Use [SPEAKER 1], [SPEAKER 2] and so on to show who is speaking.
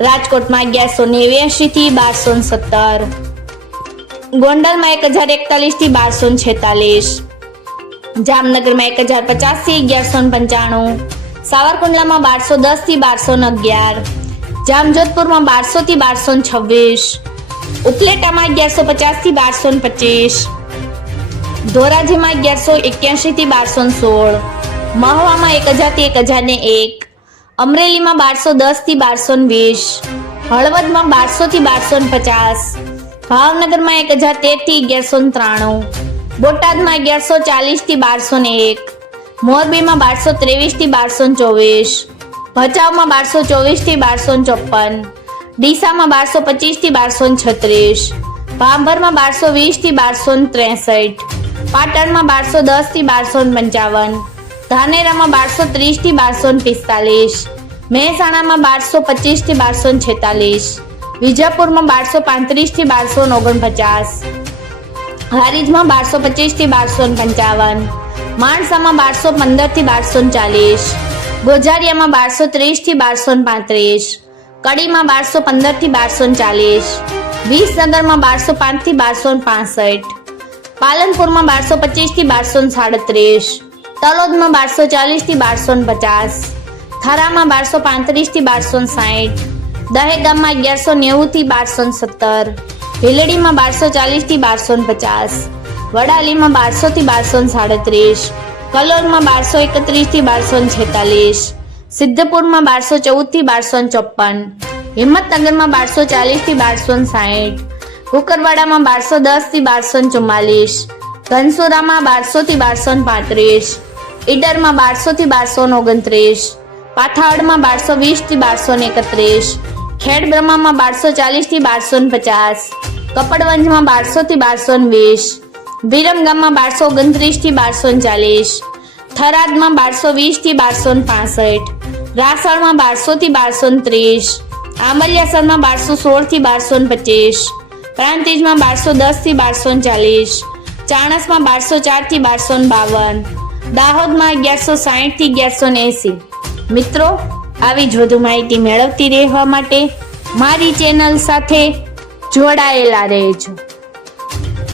[SPEAKER 1] રાજકોટમાં અગિયારસો નેવ્યાસી થી બારસો સત્તર. ગોંડલમાં એક હજાર એકતાલીસથી બારસો છેતાલીસ. જામનગરમાં એક હજાર પચાસથી અગિયારસો પંચાણું. સાવરકુંડલામાં બારસો દસથી બારસો અગિયાર. જામજોધપુરમાં બારસો થી બારસો છવ્વીસ. ઉપલેટામાં અગિયારસો પચાસથી બારસો પચીસ. ધોરાજીમાં અગિયારસો એક્યાસી થી બારસો સોળ. મહવામાં એક હજારથી એક હજાર ને એક. અમરેલીમાં બારસો દસથી બારસો વીસ, હળવદમાં બારસો થી બારસો પચાસ, ભાવનગરમાં એક હજાર તેરથી અગિયારસો ત્રાણું, બોટાદમાં અગિયારસો ચાલીસથી બારસો એક, મોરબીમાં બારસો ત્રેવીસથી બારસો ચોવીસ, ભચાઉમાં બારસો ચોવીસથી બારસો ચોપન ડીસામાં બારસો પચીસથી બારસો છત્રીસ, ભાંભરમાં બારસો વીસથી બારસો ત્રેસઠ, પાટણમાં બારસો દસથી બારસો પંચાવન ધાનેરામાં બારસો ત્રીસથી બારસો પિસ્તાલીસ, મહેસાણામાં બારસો પચીસથી બારસો છેતાલીસ, વિજાપુરમાં બારસો પાંત્રીસથી બારસો ઓગણપચાસ, હારીજમાં બારસો પચીસથી બારસો પંચાવન, માણસામાં બારસો પંદરથી બારસો ચાલીસ ગોઝારિયામાં બારસો ત્રીસથી બારસો પાંત્રીસ, કડીમાં બારસો પંદરથી બારસો ચાલીસ, વિસનગરમાં બારસો પાંચથી બારસો પાસઠ, પાલનપુરમાં બારસો પચીસથી બારસો સાડત્રીસ તલોદમાં બારસો ચાલીસથી બારસો પચાસ થરામાં બારસો પાંત્રીસથી બારસો સાઠ દહેગામમાં અગિયારસો નેવુંથી બારસો સત્તર ભીલડીમાં બારસો ચાલીસથી બારસો પચાસ વડાલીમાં બારસોથી બારસો સાડત્રીસ કલોલમાં બારસો એકત્રીસથી બારસો છેતાલીસ સિદ્ધપુરમાં બારસો ચૌદથી બારસો ચોપન હિંમતનગરમાં બારસો ચાલીસથી બારસો સાઠ કુકરવાડામાં બારસો દસથી બારસો ચુમ્માલીસ ધનસુરામાં બારસોથી બારસો પાંત્રીસ ઈડરમાં બારસો થી બારસો ઓગણત્રીસ પાથાવડમાં બારસો વીસથી બારસો એકત્રીસ ખેડ બ્રહ્મામાં બારસો ચાલીસથી બારસો પચાસ, કપડવંજમાં બારસો થી બારસો વીસ, વિરમગામમાં બારસો ઓગણત્રીસથી બારસો ચાલીસ, થરાદમાં બારસો વીસથી બારસો પાસઠ, રાસણમાં બારસો થી બારસો ત્રીસ, આંબલિયાસરમાં બારસો સોળથી બારસો પચીસ, પ્રાંતિજમાં બારસો દસથી બારસો ચાલીસ, ચાણસમાં બારસો ચારથી બારસો બાવન દાહોદમાં અગિયારસો સાહીઠથી અગિયારસો એસી. મિત્રો, આવી જ વધુ માહિતી મેળવતી રહેવા માટે મારી ચેનલ સાથે જોડાયેલા રહેજો.